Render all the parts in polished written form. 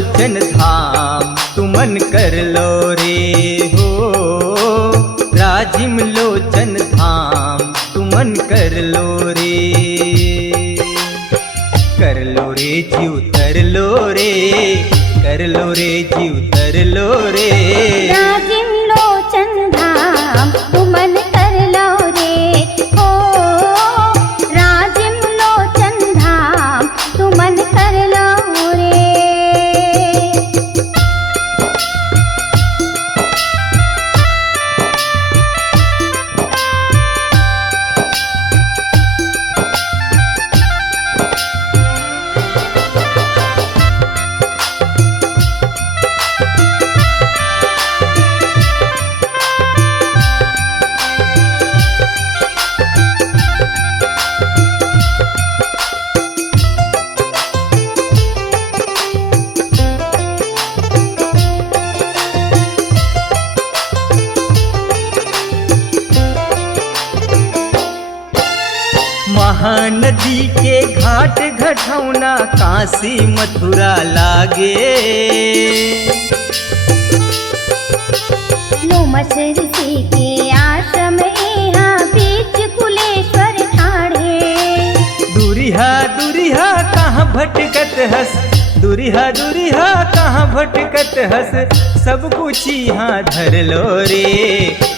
लोचन धाम तुमन कर लो रे हो। राजिम लोचन धाम तुमन कर लो रे। कर लो रे जीव तर लो रे, कर लो रे जीव तर लो रे। राजिम लोचन धाम तुमन कर लो रे हो। राजिम लोचन धाम तुमन कर लो रे। महानदी के घाट घटौना काशी मथुरा लागे। लोमश ऋषि के आश्रम यहाँ बीच कुलेश्वर ठाड़े। दूरिहा दूरिहा कहाँ भटकत हस, दूरिहा दूरिहा कहाँ भटकत हस। सब कुछ यहाँ धर लो रे,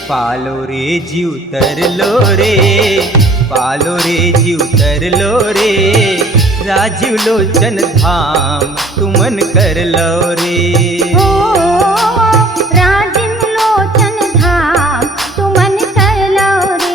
पालो रे जीव तर लो रे, पालो रे जीव तर लो रे। राजीव लोचन धाम तुमन कर लो रे। ओ राजिम लोचन धाम तुमन कर लो रे।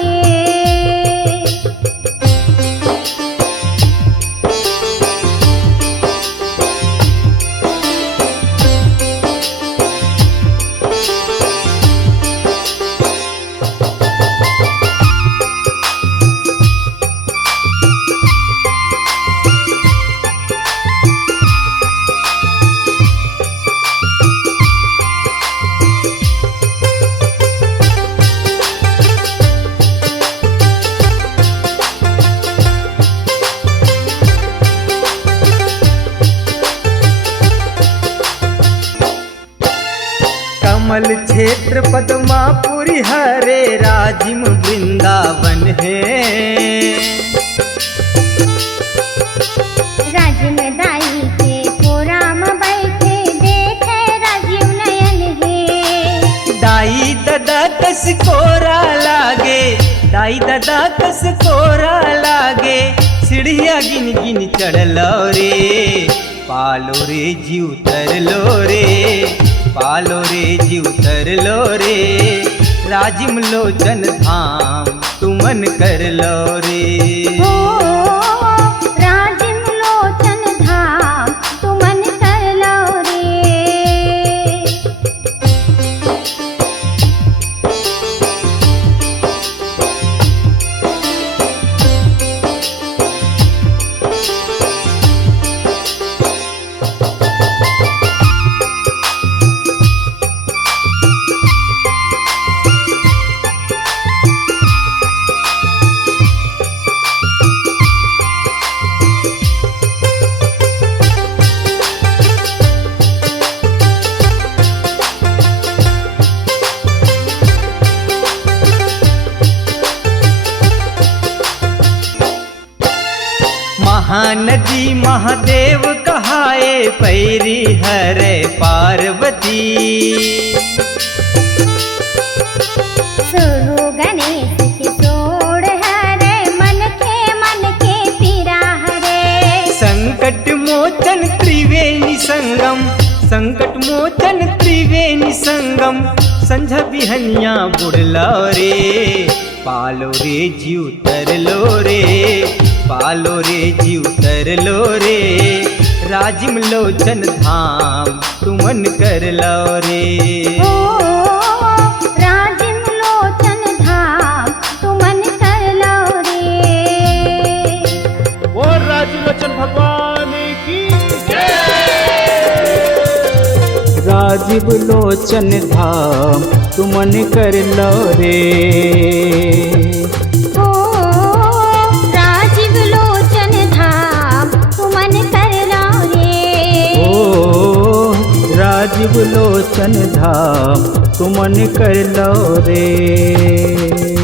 कमल क्षेत्र पद्मापुरी हरे राजिम वृंदावन है। राजिम दाई के कोराम बैठे देखे राजीव नयन है। दाई ददा कस कोरा लागे, दाई ददा कस कोरा लागे। सीढ़िया गिन गिन चढ़ लो रे, पालो रे जीव तर लो रे, पालो रे जीव तर लो रे। राजिम लोचन धाम तुमन कर लो रे। ओ राजिम लोचन धाम तुमन कर लो रे। महानदी महादेव कहाए पैरी हरे पार्वती। सुरु गणेश के सोड़ हरे मन के पीरा हरे। संकट मोचन त्रिवेणी संगम, संकट मोचन त्रिवेणी संगम। संझा बिहनिया बुड़लो रे, पालो रे जीव तर लो रे, पालो रे जीव तर लो रे। राजिम लोचन धाम तुमन कर लो रे। ओ राजिम लोचन धाम तुमन कर लो रे। वो राजीव लोचन भगवान की राजीव लोचन धाम तुमन कर लो रे। ओ राजीव लोचन धाम तुमन कर लो रे। ओ राजीव लोचन धाम तुमन कर लो रे।